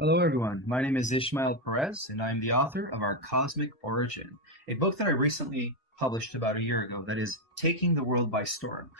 Hello, everyone. My name is Ismael Perez, and I'm the author of Our Cosmic Origin, a book that I recently published about a year ago that is taking the world by storm,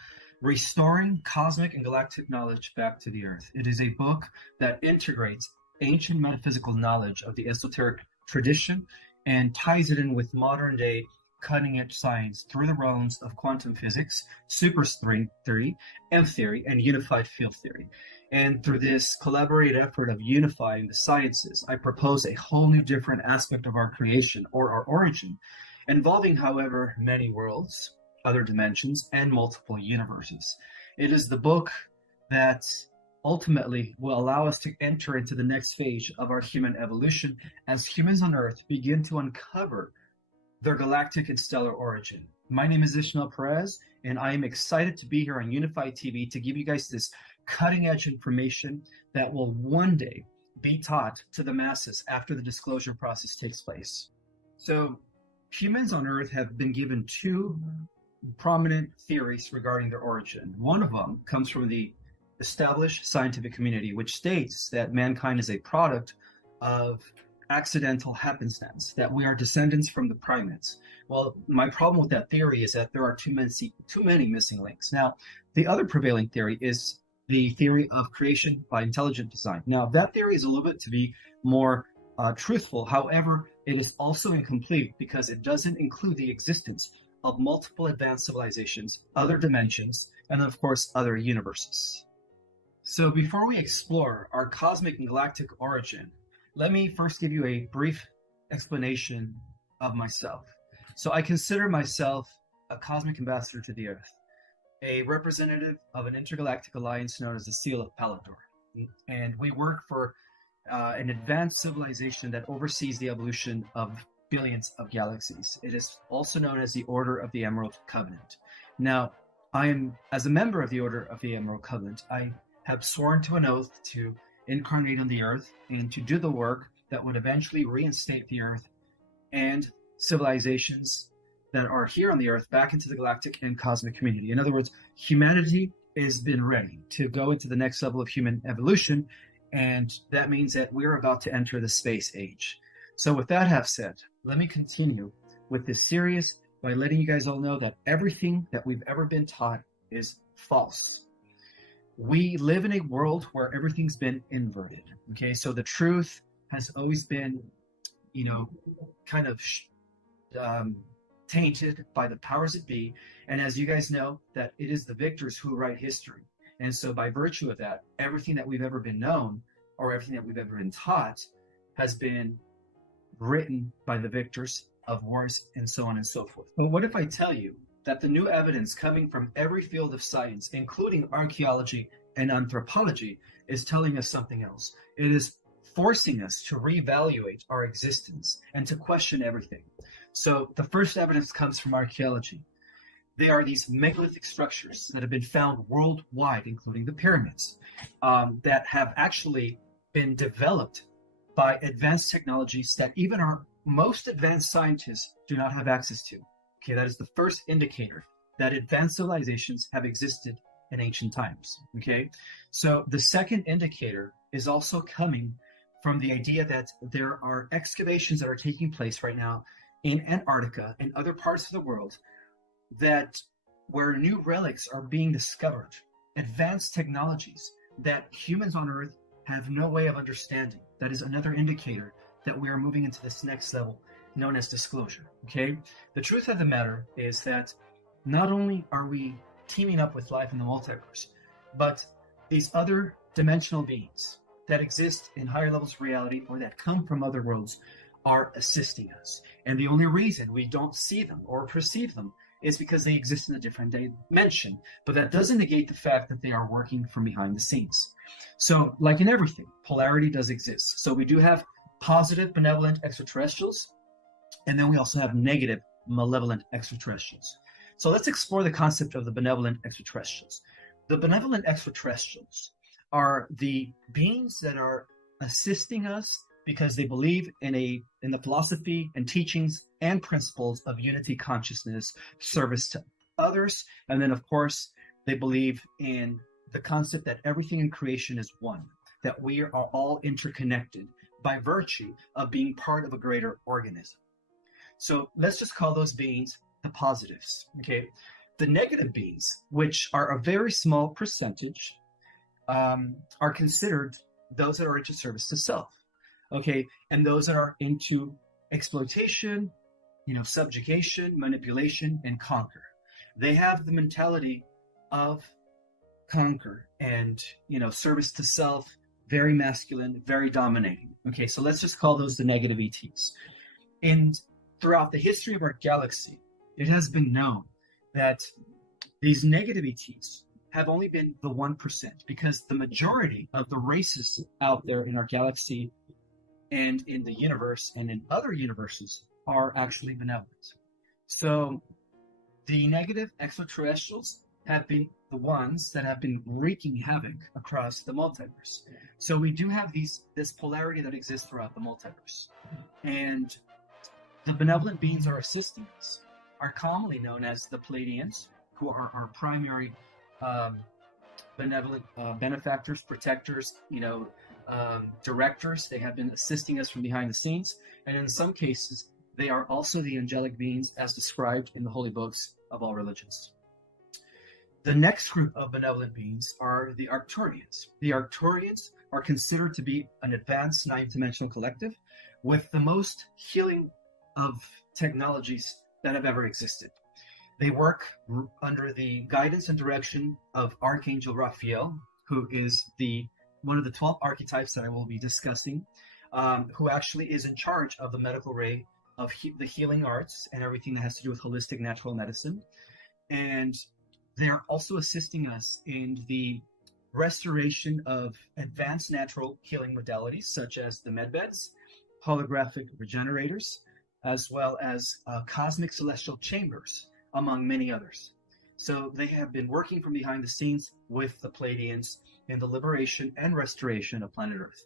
restoring cosmic and galactic knowledge back to the Earth. It is a book that integrates ancient metaphysical knowledge of the esoteric tradition and ties it in with modern day cutting edge science through the realms of quantum physics, superstring theory, M theory, and unified field theory. And through this collaborative effort of unifying the sciences, I propose a whole new different aspect of our creation or our origin, involving, however, many worlds, other dimensions, and multiple universes. It is the book that ultimately will allow us to enter into the next phase of our human evolution as humans on Earth begin to uncover their galactic and stellar origin. My name is Ismael Perez, and I am excited to be here on Unified TV to give you guys this cutting edge information that will one day be taught to the masses after the disclosure process takes place. So, humans on Earth have been given two prominent theories regarding their origin. One of them comes from the established scientific community, which states that mankind is a product of accidental happenstance, that we are descendants from the primates. Well, my problem with that theory is that there are too many missing links. Now, the other prevailing theory is the theory of creation by intelligent design. Now, that theory is a little bit to be more truthful. However, it is also incomplete because it doesn't include the existence of multiple advanced civilizations, other dimensions, and of course, other universes. So before we explore our cosmic and galactic origin, let me first give you a brief explanation of myself. So I consider myself a cosmic ambassador to the Earth, a representative of an intergalactic alliance known as the Seal of Palador. And we work for an advanced civilization that oversees the evolution of billions of galaxies. It is also known as the Order of the Emerald Covenant. Now, as a member of the Order of the Emerald Covenant, I have sworn to an oath to incarnate on the Earth and to do the work that would eventually reinstate the Earth and civilizations that are here on the Earth back into the galactic and cosmic community. In other words, humanity has been ready to go into the next level of human evolution, and that means that we're about to enter the space age. So with that have said, let me continue with this series by letting you guys all know that everything that we've ever been taught is false. We live in a world where everything's been inverted. Okay, so the truth has always been, kind of tainted by the powers that be. And as you guys know, that it is the victors who write history. And so by virtue of that, everything that we've ever been known or everything that we've ever been taught has been written by the victors of wars and so on and so forth. But what if I tell you that the new evidence coming from every field of science, including archaeology and anthropology, is telling us something else? It is forcing us to reevaluate our existence and to question everything. So the first evidence comes from archaeology. They are these megalithic structures that have been found worldwide, including the pyramids, that have actually been developed by advanced technologies that even our most advanced scientists do not have access to. Okay, that is the first indicator that advanced civilizations have existed in ancient times. Okay, so the second indicator is also coming from the idea that there are excavations that are taking place right now in Antarctica and other parts of the world where new relics are being discovered, advanced technologies that humans on Earth have no way of understanding. That is another indicator that we are moving into this next level known as disclosure. Okay, the truth of the matter is that not only are we teaming up with life in the multiverse, but these other dimensional beings that exist in higher levels of reality or that come from other worlds are assisting us. And the only reason we don't see them or perceive them is because they exist in a different dimension. But that doesn't negate the fact that they are working from behind the scenes. So, like in everything, polarity does exist. So we do have positive, benevolent extraterrestrials, and then we also have negative, malevolent extraterrestrials. So let's explore the concept of the benevolent extraterrestrials. The benevolent extraterrestrials are the beings that are assisting us because they believe in the philosophy and teachings and principles of unity consciousness, service to others, and then of course they believe in the concept that everything in creation is one. that we are all interconnected by virtue of being part of a greater organism. So let's just call those beings the positives, okay? The negative beings, which are a very small percentage, are considered those that are into service to self, okay? And those that are into exploitation, subjugation, manipulation, and conquer. They have the mentality of conquer and, service to self, very masculine, very dominating. Okay, so let's just call those the negative ETs. And throughout the history of our galaxy, it has been known that these negative ETs have only been the 1%, because the majority of the races out there in our galaxy and in the universe and in other universes are actually benevolent. So the negative extraterrestrials have been the ones that have been wreaking havoc across the multiverse. So we do have this polarity that exists throughout the multiverse. And the benevolent beings that are assisting us are commonly known as the Pleiadians, who are our primary benevolent benefactors, protectors, directors. They have been assisting us from behind the scenes. And in some cases, they are also the angelic beings as described in the holy books of all religions. The next group of benevolent beings are the Arcturians. The Arcturians are considered to be an advanced ninth-dimensional collective with the most healing of technologies that have ever existed. They work under the guidance and direction of Archangel Raphael, who is one of the 12 archetypes that I will be discussing, who actually is in charge of the medical ray of the healing arts and everything that has to do with holistic natural medicine. And they are also assisting us in the restoration of advanced natural healing modalities, such as the medbeds, holographic regenerators, as well as cosmic celestial chambers, among many others. So they have been working from behind the scenes with the Pleiadians in the liberation and restoration of planet Earth.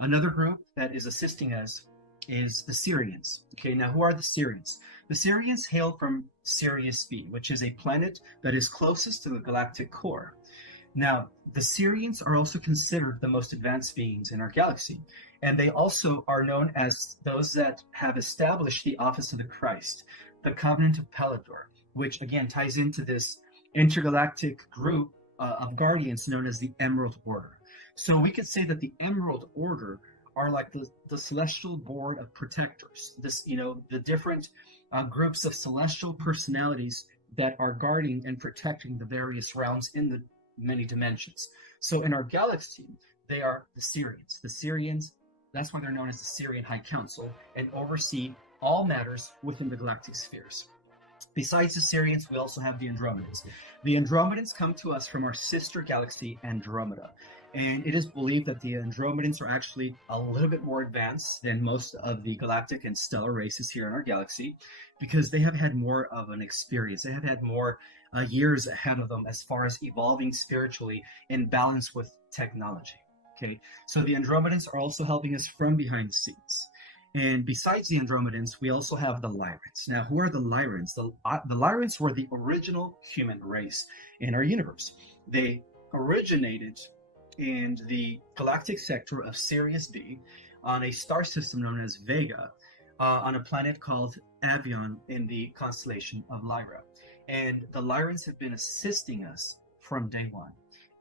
Another group that is assisting us is the Sirians. Okay, now who are the Sirians? The Sirians hail from Sirius B, which is a planet that is closest to the galactic core. Now, the Sirians are also considered the most advanced beings in our galaxy, and they also are known as those that have established the office of the Christ, the Covenant of Pelador, which again ties into this intergalactic group of guardians known as the Emerald Order. So we could say that the Emerald Order are like the celestial board of protectors. The different groups of celestial personalities that are guarding and protecting the various realms in the many dimensions. So in our galaxy, they are the Sirians. The Sirians, that's why they're known as the Sirian High Council, and oversee all matters within the galactic spheres. Besides the Sirians, we also have the Andromedans. The Andromedans come to us from our sister galaxy, Andromeda. And it is believed that the Andromedans are actually a little bit more advanced than most of the galactic and stellar races here in our galaxy, because they have had more of an experience. They have had more years ahead of them as far as evolving spiritually in balance with technology. Okay, so the Andromedans are also helping us from behind the scenes. And besides the Andromedans, we also have the Lyrans. Now, who are the Lyrans? The Lyrans were the original human race in our universe. They originated in the galactic sector of Sirius B on a star system known as Vega, on a planet called Avion in the constellation of Lyra. And the Lyrans have been assisting us from day one.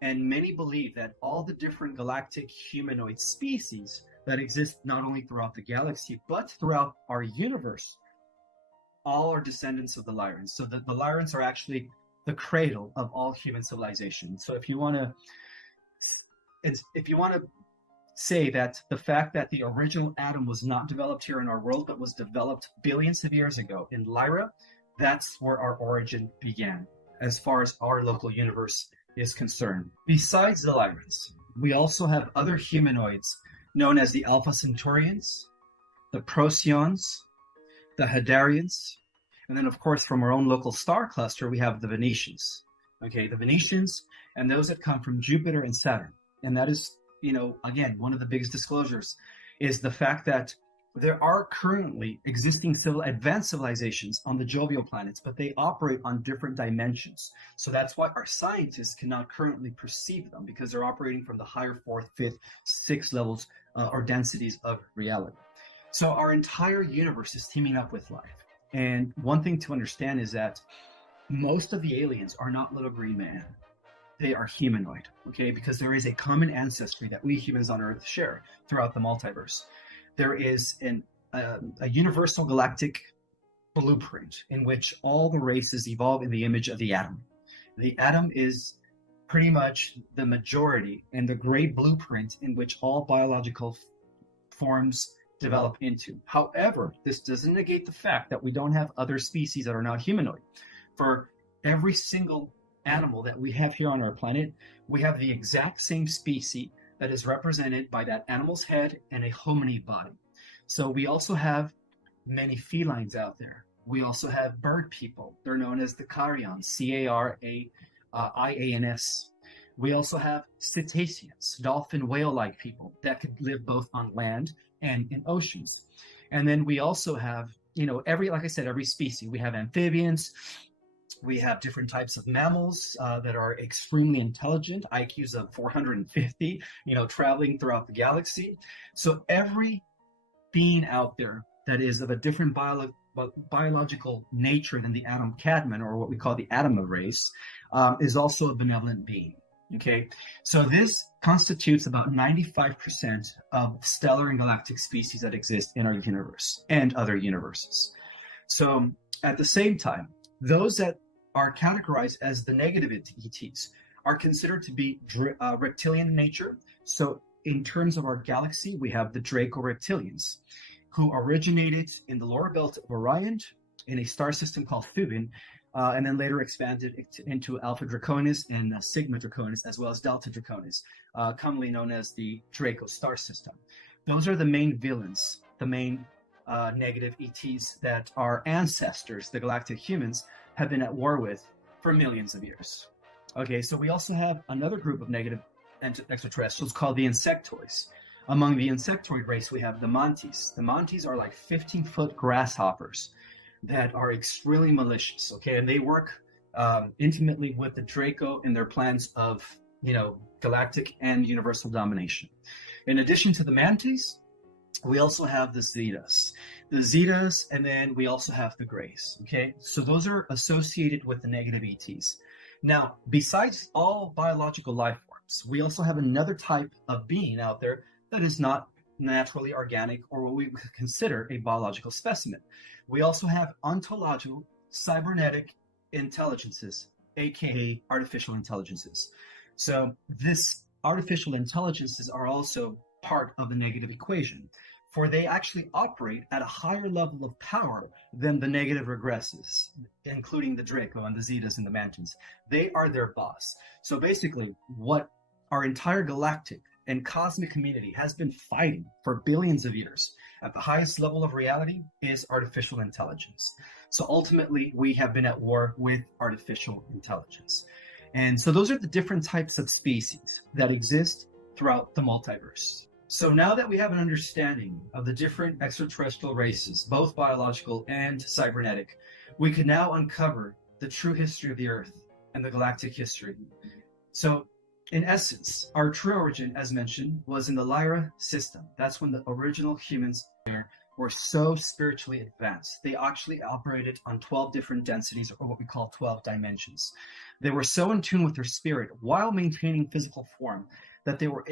And many believe that all the different galactic humanoid species that exist not only throughout the galaxy, but throughout our universe, all are descendants of the Lyrans. So the Lyrans are actually the cradle of all human civilization. So if you want to say that the fact that the original atom was not developed here in our world, but was developed billions of years ago in Lyra, that's where our origin began, as far as our local universe is concerned. Besides the Lyrans, we also have other humanoids known as the Alpha Centaurians, the Procyons, the Hadarians, and then, of course, from our own local star cluster, we have the Venetians. Okay, the Venetians and those that come from Jupiter and Saturn. And that is, again, one of the biggest disclosures is the fact that there are currently existing advanced civilizations on the jovial planets, but they operate on different dimensions. So that's why our scientists cannot currently perceive them, because they're operating from the higher fourth, fifth, sixth levels or densities of reality. So our entire universe is teeming up with life. And one thing to understand is that most of the aliens are not little green man. They are humanoid, okay? Because there is a common ancestry that we humans on Earth share throughout the multiverse. There is a universal galactic blueprint in which all the races evolve in the image of the atom. The atom is pretty much the majority and the great blueprint in which all biological forms develop into. However, this doesn't negate the fact that we don't have other species that are not humanoid. For every single animal that we have here on our planet, we have the exact same species that is represented by that animal's head and a hominid body. So we also have many felines out there. We also have bird people. They're known as the Carians, Carians. We also have cetaceans, dolphin whale-like people that could live both on land and in oceans. And then we also have, like I said, every species. We have amphibians. We have different types of mammals that are extremely intelligent, IQs of 450, traveling throughout the galaxy. So every being out there that is of a different biological nature than the atom Cadman, or what we call the atom race, is also a benevolent being. Okay, so this constitutes about 95% of stellar and galactic species that exist in our universe and other universes. So at the same time, those that are categorized as the negative ETs are considered to be reptilian in nature. So in terms of our galaxy, we have the Draco reptilians, who originated in the lower belt of Orion in a star system called Thuban, and then later expanded into Alpha Draconis and Sigma Draconis, as well as Delta Draconis, commonly known as the Draco star system. Those are the main villains, the main negative ETs that our ancestors, the galactic humans, have been at war with for millions of years. Okay, so we also have another group of negative extraterrestrials called the insectoids. Among the insectoid race, we have the mantis. The mantis are like 15-foot grasshoppers that are extremely malicious, okay? And they work intimately with the Draco in their plans of, galactic and universal domination. In addition to the mantis, we also have the Zetas. The Zetas, and then we also have the Greys, okay? So those are associated with the negative ETs. Now, besides all biological life forms, we also have another type of being out there that is not naturally organic, or what we consider a biological specimen. We also have ontological cybernetic intelligences, aka artificial intelligences. So this artificial intelligences are also part of the negative equation, for they actually operate at a higher level of power than the negative regresses, including the Draco and the Zetas and the Mantis. They are their boss. So basically, what our entire galactic and cosmic community has been fighting for billions of years at the highest level of reality is artificial intelligence. So ultimately, we have been at war with artificial intelligence. And so those are the different types of species that exist throughout the multiverse. So now that we have an understanding of the different extraterrestrial races, both biological and cybernetic, we can now uncover the true history of the Earth and the galactic history. So in essence, our true origin, as mentioned, was in the Lyra system. That's when the original humans were so spiritually advanced. They actually operated on 12 different densities, or what we call 12 dimensions. They were so in tune with their spirit while maintaining physical form that they were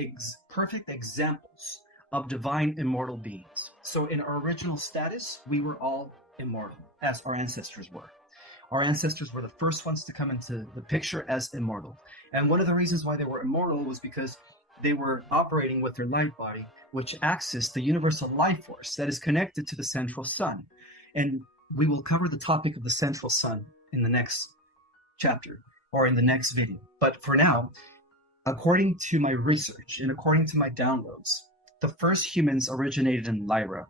perfect examples of divine immortal beings. So in our original status, we were all immortal, as our ancestors were. Our ancestors were the first ones to come into the picture as immortal. And one of the reasons why they were immortal was because they were operating with their light body, which accessed the universal life force that is connected to the central sun. And we will cover the topic of the central sun in the next chapter or in the next video. But for now, according to my research and according to my downloads, the first humans originated in Lyra.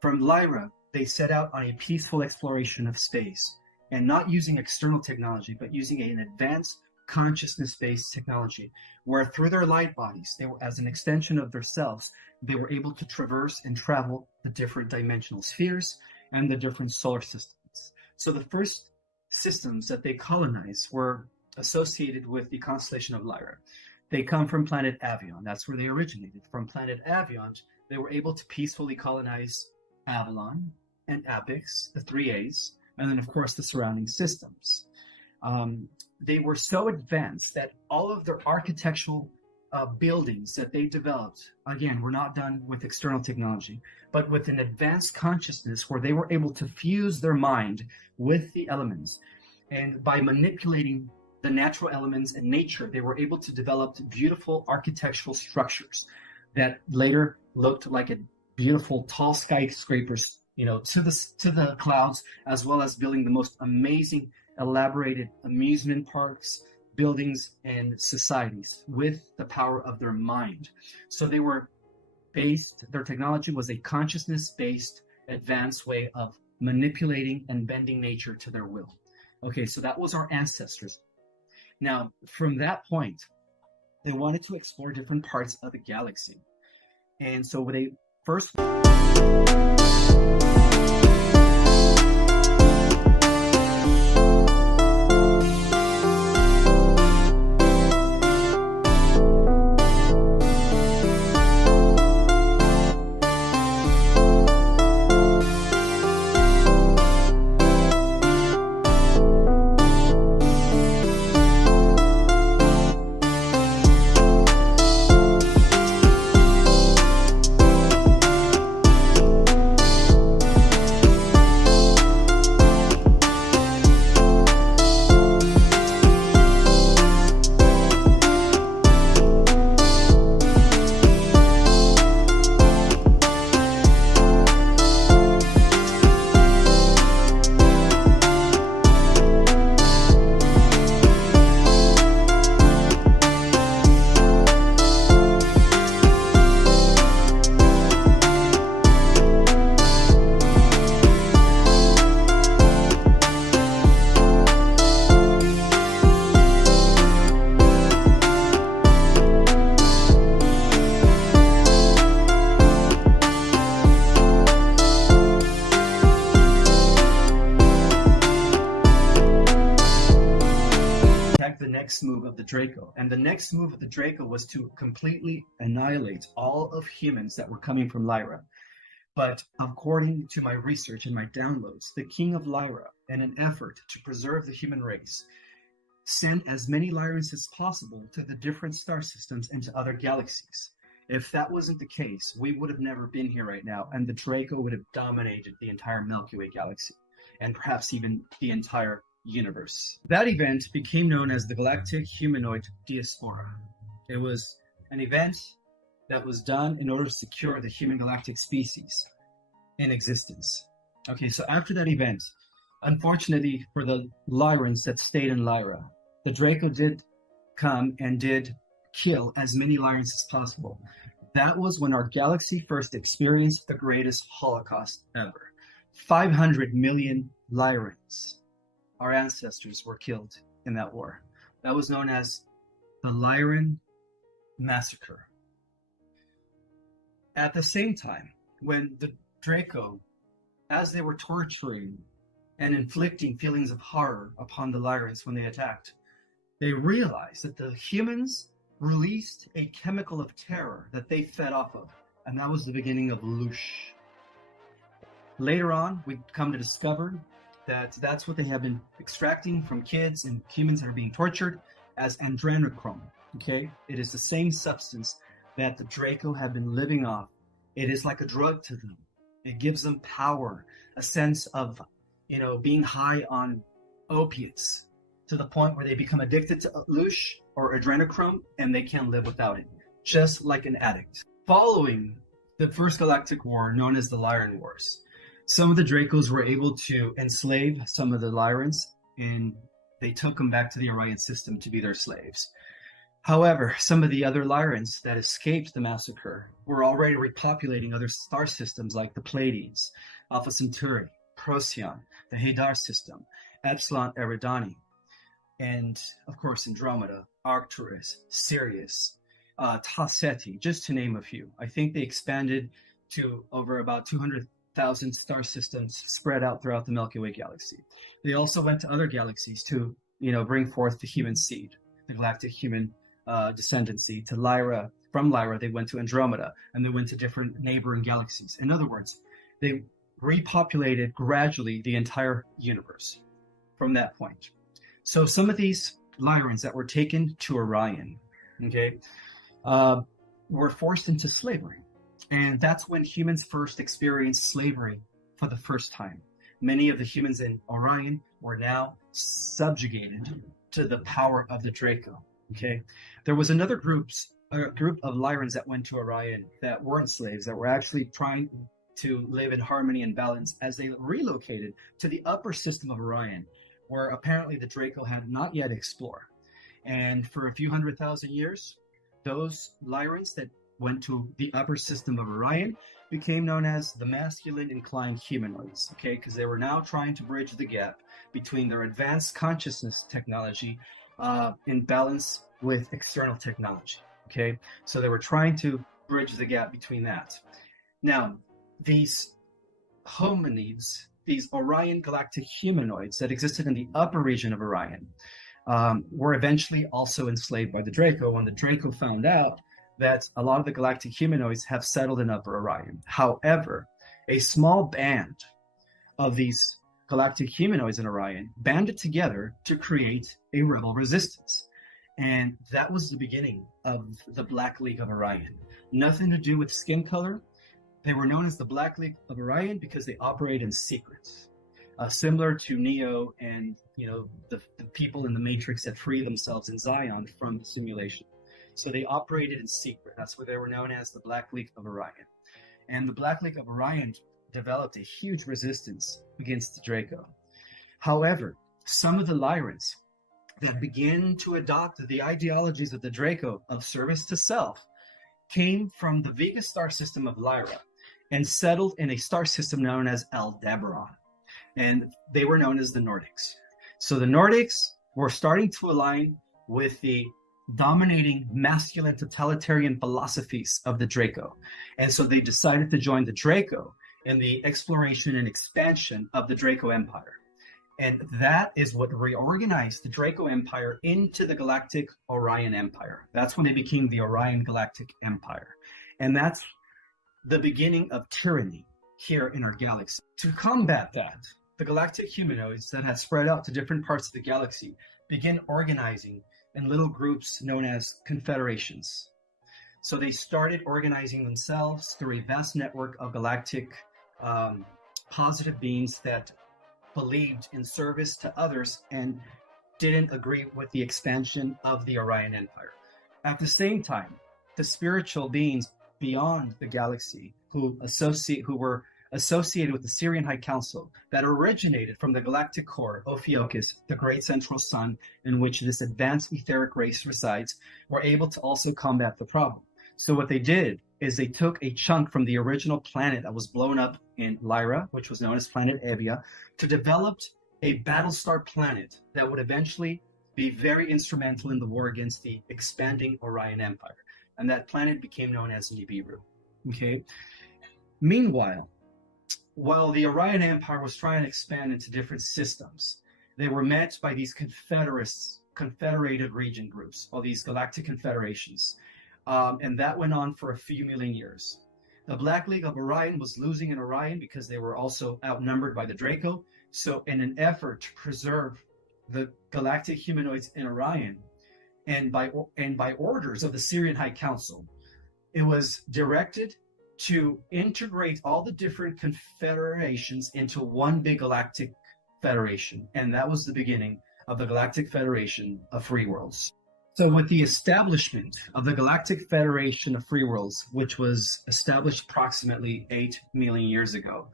From Lyra, they set out on a peaceful exploration of space, and not using external technology, but using an advanced consciousness-based technology, where through their light bodies, they were, as an extension of themselves, they were able to traverse and travel the different dimensional spheres and the different solar systems. So the first systems that they colonized were associated with the constellation of Lyra. They come from planet Avion. That's where they originated. From planet Avion, they were able to peacefully colonize Avalon and Apix, the three A's, and then, of course, the surrounding systems. They were so advanced that all of their architectural buildings that they developed, again, were not done with external technology, but with an advanced consciousness where they were able to fuse their mind with the elements. And by manipulating the natural elements and nature, they were able to develop beautiful architectural structures that later looked like a beautiful tall skyscrapers, to the clouds, as well as building the most amazing, elaborated amusement parks, buildings, and societies with the power of their mind. So they were their technology was a consciousness-based, advanced way of manipulating and bending nature to their will. Okay, so that was our ancestors. Now, from that point, they wanted to explore different parts of the galaxy. And so they first... the next move of the Draco. And the next move of the Draco was to completely annihilate all of humans that were coming from Lyra. But according to my research and my downloads, the king of Lyra, in an effort to preserve the human race, sent as many Lyrans as possible to the different star systems and to other galaxies. If that wasn't the case, we would have never been here right now, and the Draco would have dominated the entire Milky Way galaxy, and perhaps even the entire universe. That event became known as the Galactic Humanoid Diaspora. It was an event that was done in order to secure the human galactic species in existence. Okay, so after that event, unfortunately for the Lyrans that stayed in Lyra, the Draco did come and did kill as many Lyrans as possible. That was when our galaxy first experienced the greatest Holocaust ever. 500 million Lyrans, our ancestors, were killed in that war. That was known as the Lyran Massacre. At the same time, when the Draco, as they were torturing and inflicting feelings of horror upon the Lyrans when they attacked, they realized that the humans released a chemical of terror that they fed off of, and that was the beginning of Lush. Later on, we come to discover that that's what they have been extracting from kids and humans that are being tortured as adrenochrome. Okay, it is the same substance that the Draco have been living off. It is like a drug to them. It gives them power, a sense of, being high on opiates, to the point where they become addicted to lush or adrenochrome, and they can't live without it, just like an addict. Following the First Galactic War, known as the Lyran Wars, some of the Dracos were able to enslave some of the Lyrans, and they took them back to the Orion system to be their slaves. However, some of the other Lyrans that escaped the massacre were already repopulating other star systems like the Pleiades, Alpha Centauri, Procyon, the Hadar system, Epsilon Eridani. and of course Andromeda, Arcturus, Sirius, Ta Ceti, just to name a few. I think they expanded to over about 200,000 star systems spread out throughout the Milky Way galaxy. They also went to other galaxies to, bring forth the human seed, the galactic human descendancy. To Lyra, from Lyra, they went to Andromeda, and they went to different neighboring galaxies. In other words, they repopulated gradually the entire universe from that point. So some of these Lyrans that were taken to Orion, okay, were forced into slavery. And that's when humans first experienced slavery for the first time. Many of the humans in Orion were now subjugated to the power of the Draco. Okay, there was a group of Lyrans that went to Orion that weren't slaves, that were actually trying to live in harmony and balance as they relocated to the upper system of Orion, where apparently the Draco had not yet explored. And for a few 100,000 years, those Lyrans that went to the upper system of Orion became known as the masculine inclined humanoids, okay, because they were now trying to bridge the gap between their advanced consciousness technology in balance with external technology, okay? So they were trying to bridge the gap between that. Now, these hominids, these Orion galactic humanoids that existed in the upper region of Orion, were eventually also enslaved by the Draco when the Draco found out that a lot of the galactic humanoids have settled in Upper Orion. However, a small band of these galactic humanoids in Orion banded together to create a rebel resistance. And that was the beginning of the Black League of Orion. Nothing to do with skin color. They were known as the Black League of Orion because they operate in secret. Similar to Neo and the people in the Matrix that free themselves in Zion from the simulation. So they operated in secret. That's what they were known as, the Black League of Orion. And the Black League of Orion developed a huge resistance against the Draco. However, some of the Lyrans that begin to adopt the ideologies of the Draco of service to self came from the Vega star system of Lyra and settled in a star system known as Aldebaran. And they were known as the Nordics. So the Nordics were starting to align with the dominating masculine totalitarian philosophies of the Draco. And so they decided to join the Draco in the exploration and expansion of the Draco Empire. And that is what reorganized the Draco Empire into the Galactic Orion Empire. That's when they became the Orion Galactic Empire. And that's the beginning of tyranny here in our galaxy. To combat that, the galactic humanoids that had spread out to different parts of the galaxy began organizing in little groups known as confederations. So they started organizing themselves through a vast network of galactic positive beings that believed in service to others and didn't agree with the expansion of the Orion Empire. At the same time, the spiritual beings beyond the galaxy who were associated with the Syrian High Council that originated from the galactic core, Ophiuchus, the great central sun in which this advanced etheric race resides, were able to also combat the problem. So what they did is they took a chunk from the original planet that was blown up in Lyra, which was known as Planet Evia, to develop a battlestar planet that would eventually be very instrumental in the war against the expanding Orion Empire. And that planet became known as Nibiru. Okay. Meanwhile, while the Orion Empire was trying to expand into different systems, they were met by these confederated region groups, or these galactic confederations. And that went on for a few million years. The Black League of Orion was losing in Orion because they were also outnumbered by the Draco. So in an effort to preserve the galactic humanoids in Orion, and by orders of the Syrian High Council, it was directed to integrate all the different confederations into one big galactic federation. And that was the beginning of the Galactic Federation of Free Worlds. So with the establishment of the Galactic Federation of Free Worlds, which was established approximately 8 million years ago,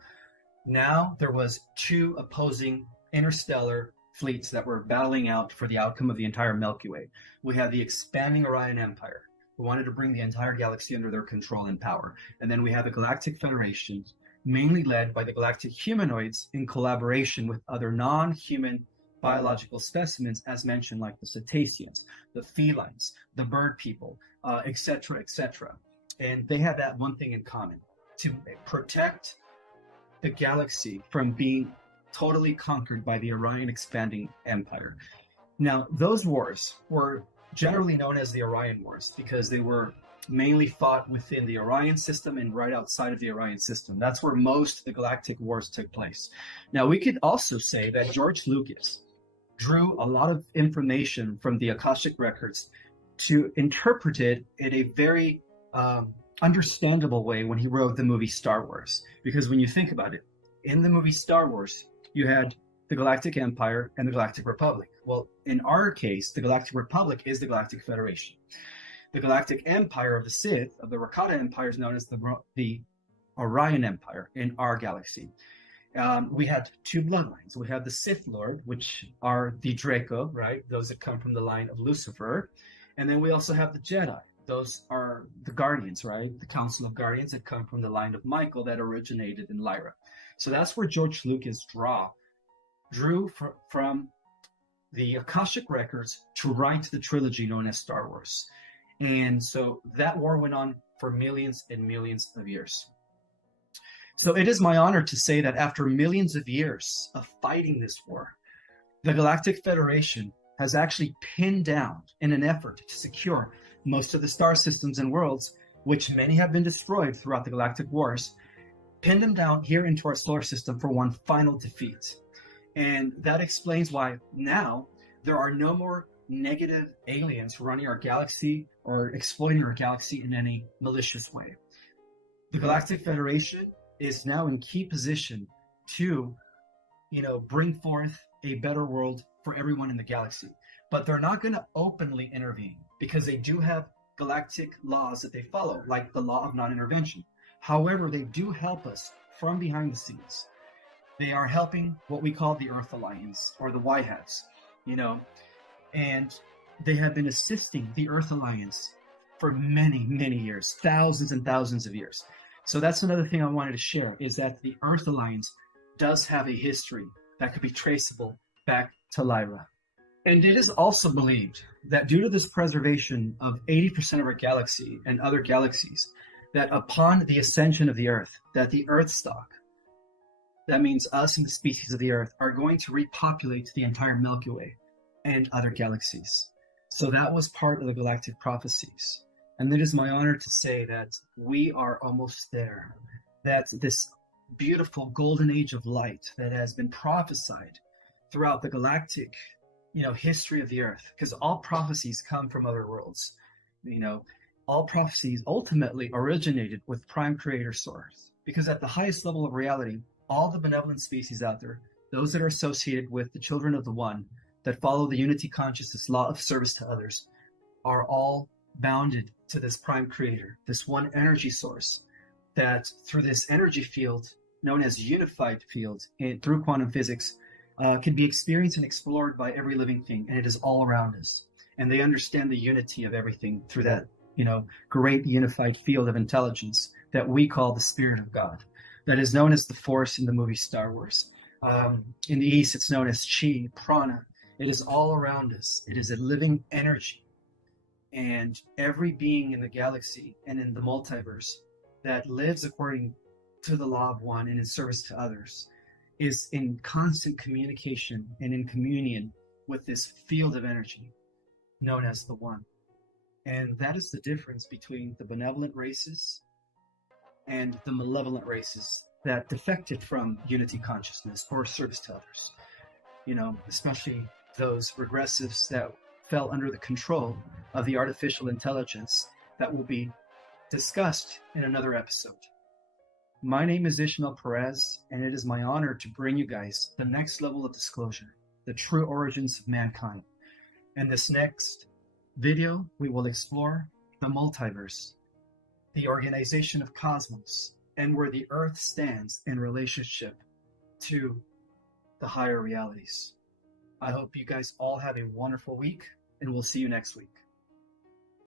now there was two opposing interstellar fleets that were battling out for the outcome of the entire Milky Way. We have the expanding Orion Empire, who wanted to bring the entire galaxy under their control and power. And then we have the Galactic Federation, mainly led by the galactic humanoids in collaboration with other non-human biological specimens, as mentioned, like the cetaceans, the felines, the bird people, etc., etc. And they have that one thing in common: to protect the galaxy from being totally conquered by the Orion expanding empire. Now, those wars were generally known as the Orion Wars because they were mainly fought within the Orion system and right outside of the Orion system. That's where most of the galactic wars took place. Now, we could also say that George Lucas drew a lot of information from the Akashic records to interpret it in a very understandable way when he wrote the movie Star Wars. Because when you think about it, in the movie Star Wars, you had the Galactic Empire and the Galactic Republic. Well, in our case, the Galactic Republic is the Galactic Federation. The Galactic Empire of the Sith, of the Rakata Empire, is known as the Orion Empire in our galaxy. We had two bloodlines. We have the Sith Lord, which are the Draco, right? Those that come from the line of Lucifer. And then we also have the Jedi. Those are the Guardians, right? The Council of Guardians that come from the line of Michael that originated in Lyra. So that's where George Lucas drew from the Akashic records to write the trilogy known as Star Wars. And so that war went on for millions and millions of years. So it is my honor to say that after millions of years of fighting this war, the Galactic Federation has actually pinned down in an effort to secure most of the star systems and worlds, which many have been destroyed throughout the galactic wars, pinned them down here into our solar system for one final defeat. And that explains why now there are no more negative aliens running our galaxy or exploiting our galaxy in any malicious way. The Galactic Federation is now in key position to, bring forth a better world for everyone in the galaxy. But they're not going to openly intervene because they do have galactic laws that they follow, like the law of non-intervention. However, they do help us from behind the scenes. They are helping what we call the Earth Alliance, or the White Hats, and they have been assisting the Earth Alliance for many, many years, thousands and thousands of years. So that's another thing I wanted to share, is that the Earth Alliance does have a history that could be traceable back to Lyra. And it is also believed that due to this preservation of 80% of our galaxy and other galaxies, that upon the ascension of the Earth, that the Earth stock, that means us and the species of the Earth, are going to repopulate the entire Milky Way and other galaxies. So that was part of the galactic prophecies. And it is my honor to say that we are almost there. That this beautiful golden age of light that has been prophesied throughout the galactic history of the Earth, because all prophecies come from other worlds. All prophecies ultimately originated with Prime Creator Source, because at the highest level of reality, all the benevolent species out there, those that are associated with the children of the One, that follow the unity consciousness law of service to others, are all bounded to this Prime Creator, this one energy source, that through this energy field, known as unified field, and through quantum physics, can be experienced and explored by every living thing, and it is all around us. And they understand the unity of everything through that, great unified field of intelligence that we call the Spirit of God, that is known as the Force in the movie Star Wars. In the East, it's known as Chi, Prana. It is all around us. It is a living energy. And every being in the galaxy and in the multiverse that lives according to the law of one and in service to others is in constant communication and in communion with this field of energy known as the One. And that is the difference between the benevolent races and the malevolent races that defected from unity consciousness or service to others. Especially those regressives that fell under the control of the artificial intelligence that will be discussed in another episode. My name is Ismael Perez, and it is my honor to bring you guys the next level of disclosure, the true origins of mankind. In this next video, we will explore the multiverse, the organization of cosmos, and where the Earth stands in relationship to the higher realities. I hope you guys all have a wonderful week, and we'll see you next week.